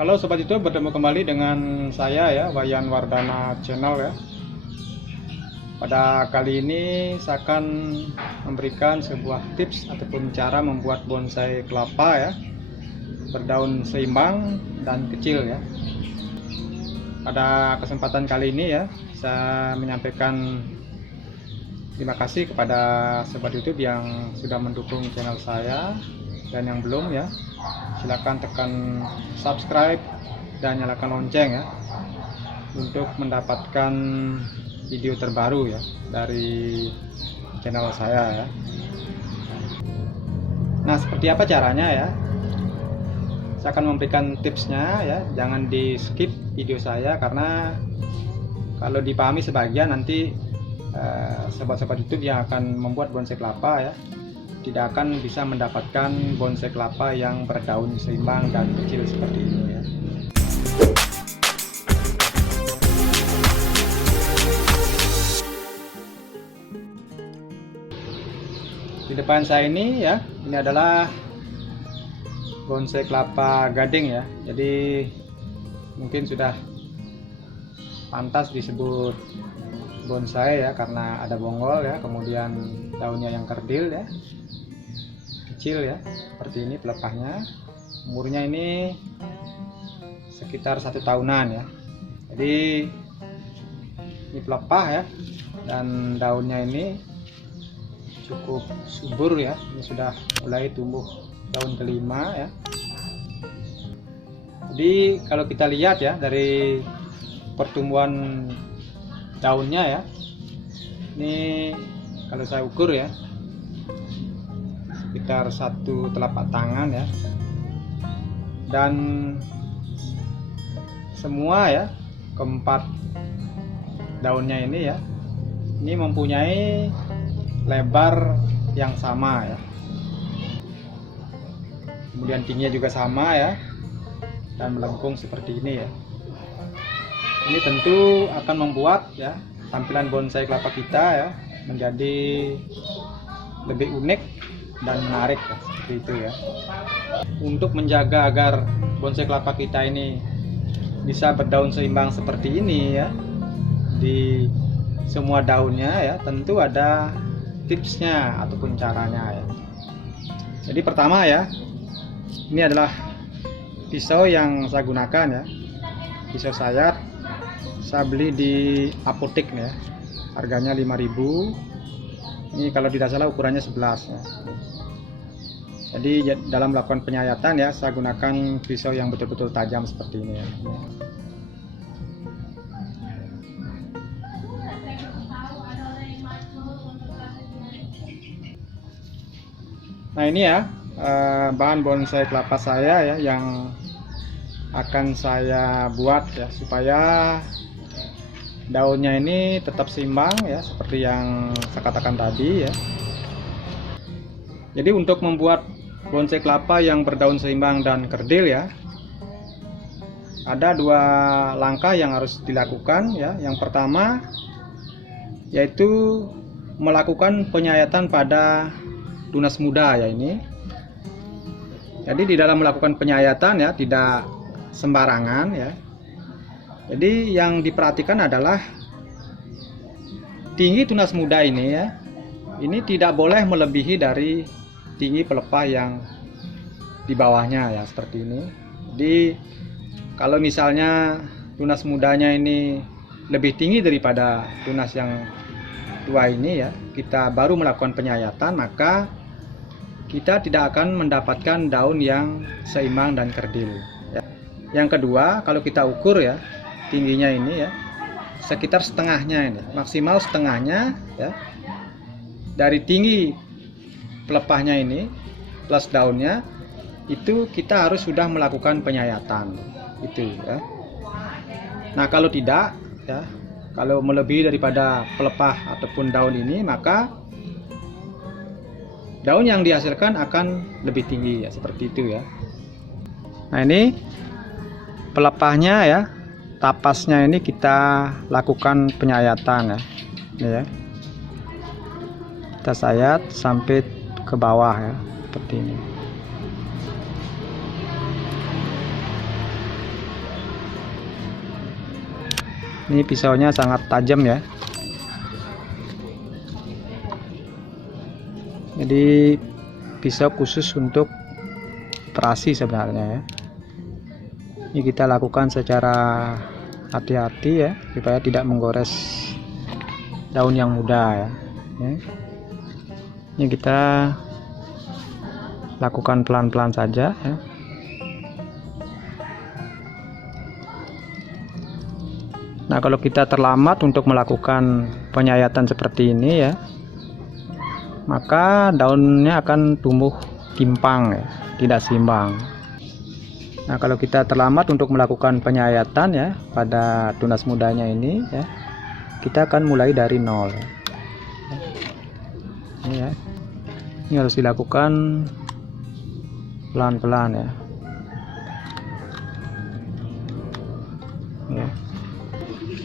Halo Sobat YouTube, bertemu kembali dengan saya ya, Wayan Wardana Channel ya. Pada kali ini saya akan memberikan sebuah tips ataupun cara membuat bonsai kelapa ya, berdaun seimbang dan kecil ya. Pada kesempatan kali ini ya, saya menyampaikan terima kasih kepada Sobat YouTube yang sudah mendukung channel saya, dan yang belum ya, silakan tekan subscribe dan nyalakan lonceng ya untuk mendapatkan video terbaru ya dari channel saya ya. Nah, seperti apa caranya ya? Saya akan memberikan tipsnya ya, jangan di skip video saya karena kalau dipahami sebagian nanti sobat-sobat YouTube yang akan membuat bonsai kelapa ya tidak akan bisa mendapatkan bonsai kelapa yang berdaun seimbang dan kecil seperti ini ya. Di depan saya ini ya, ini adalah bonsai kelapa gading ya. Jadi mungkin sudah pantas disebut bonsai ya karena ada bonggol ya, kemudian daunnya yang kerdil ya, kecil ya, seperti ini pelepahnya. Umurnya ini sekitar 1 tahunan ya. Jadi ini pelepah ya, dan daunnya ini cukup subur ya. Ini sudah mulai tumbuh daun kelima ya. Jadi kalau kita lihat ya dari pertumbuhan daunnya ya, ini kalau saya ukur ya sekitar 1 telapak tangan ya, dan semua ya keempat daunnya ini ya, ini mempunyai lebar yang sama ya, kemudian tingginya juga sama ya, dan melengkung seperti ini ya. Ini tentu akan membuat ya tampilan bonsai kelapa kita ya menjadi lebih unik dan menarik ya, seperti itu ya. Untuk menjaga agar bonsai kelapa kita ini bisa berdaun seimbang seperti ini ya di semua daunnya ya, tentu ada tipsnya ataupun caranya ya. Jadi pertama ya, ini adalah pisau yang saya gunakan ya, pisau sayat. Saya beli di apotek ya, harganya 5.000. Ini kalau tidak salah ukurannya 11 ya. Jadi dalam melakukan penyayatan ya, saya gunakan pisau yang betul-betul tajam seperti ini ya. Nah ini ya bahan bonsai kelapa saya ya yang akan saya buat ya supaya daunnya ini tetap seimbang ya, seperti yang saya katakan tadi ya. Jadi untuk membuat bonsai kelapa yang berdaun seimbang dan kerdil ya, ada 2 langkah yang harus dilakukan ya. Yang pertama yaitu melakukan penyayatan pada tunas muda ya ini. Jadi di dalam melakukan penyayatan ya tidak sembarangan ya. Jadi yang diperhatikan adalah tinggi tunas muda ini ya, ini tidak boleh melebihi dari tinggi pelepah yang di bawahnya ya, seperti ini. Jadi kalau misalnya tunas mudanya ini lebih tinggi daripada tunas yang tua ini ya, kita baru melakukan penyayatan, maka kita tidak akan mendapatkan daun yang seimbang dan kerdil ya. Yang kedua, kalau kita ukur ya tingginya ini ya sekitar setengahnya ini, maksimal setengahnya ya, dari tinggi pelepahnya ini plus daunnya itu kita harus sudah melakukan penyayatan itu ya. Nah kalau tidak ya, kalau melebihi daripada pelepah ataupun daun ini, maka daun yang dihasilkan akan lebih tinggi ya, seperti itu ya. Nah ini pelepahnya ya, tapasnya ini kita lakukan penyayatan ya. Ini ya, kita sayat sampai ke bawah ya, seperti ini. Ini pisaunya sangat tajam ya. Jadi pisau khusus untuk terasi sebenarnya ya. Ini kita lakukan secara hati-hati ya, supaya tidak menggores daun yang muda ya. Ini kita lakukan pelan-pelan saja ya. Nah, kalau kita terlambat untuk melakukan penyayatan seperti ini ya, maka daunnya akan tumbuh timpang ya, tidak seimbang. Nah, kalau kita terlambat untuk melakukan penyayatan ya pada tunas mudanya ini ya, kita akan mulai dari nol. Ini ya. Ini harus dilakukan pelan-pelan ya. Ya.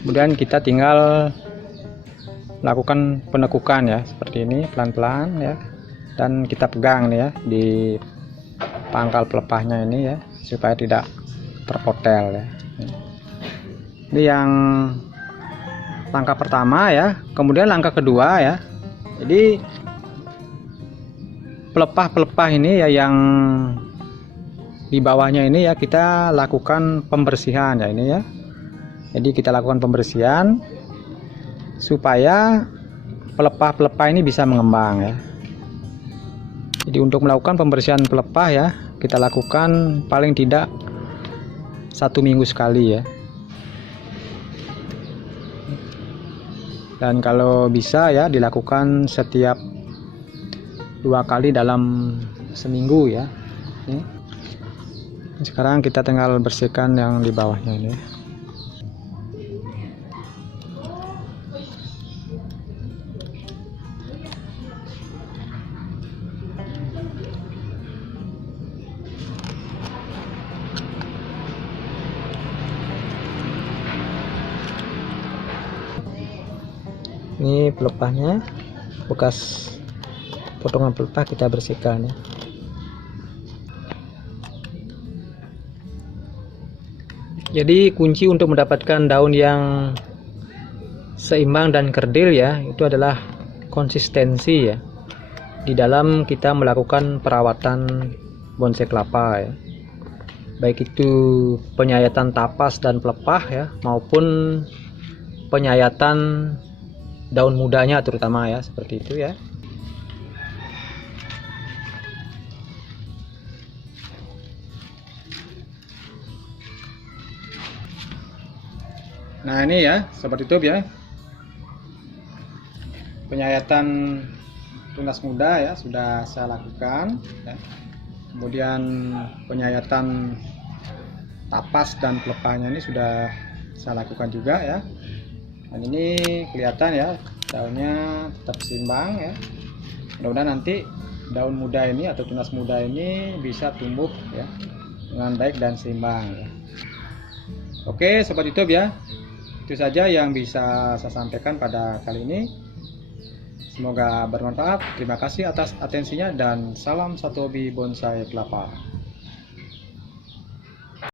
Kemudian kita tinggal lakukan penekukan ya, seperti ini pelan-pelan ya, dan kita pegang nih ya di pangkal pelepahnya ini ya, supaya tidak terpotel ya. Ini yang langkah pertama ya. Kemudian langkah kedua ya, jadi pelepah-pelepah ini ya yang di bawahnya ini ya, kita lakukan pembersihan ya, ini ya. Jadi kita lakukan pembersihan supaya pelepah-pelepah ini bisa mengembang ya. Jadi untuk melakukan pembersihan pelepah ya, kita lakukan paling tidak 1 minggu sekali ya. Dan kalau bisa ya, dilakukan setiap 2 kali dalam seminggu ya. Sekarang kita tinggal bersihkan yang di bawahnya ini. Ini pelepahnya, bekas potongan pelepah kita bersihkan ya. Jadi kunci untuk mendapatkan daun yang seimbang dan kerdil ya, itu adalah konsistensi ya, di dalam kita melakukan perawatan bonsai kelapa ya. Baik itu penyayatan tapas dan pelepah ya, maupun penyayatan daun mudanya terutama ya, seperti itu ya. Nah, ini ya sobat YouTube ya, penyayatan tunas muda ya sudah saya lakukan ya. Kemudian penyayatan tapas dan pelepahnya ini sudah saya lakukan juga ya. Dan ini kelihatan ya, daunnya tetap seimbang ya. Mudah-mudahan nanti daun muda ini atau tunas muda ini bisa tumbuh ya dengan baik dan seimbang ya. Oke sobat YouTube ya, itu saja yang bisa saya sampaikan pada kali ini. Semoga bermanfaat. Terima kasih atas atensinya dan salam satu hobi bonsai kelapa.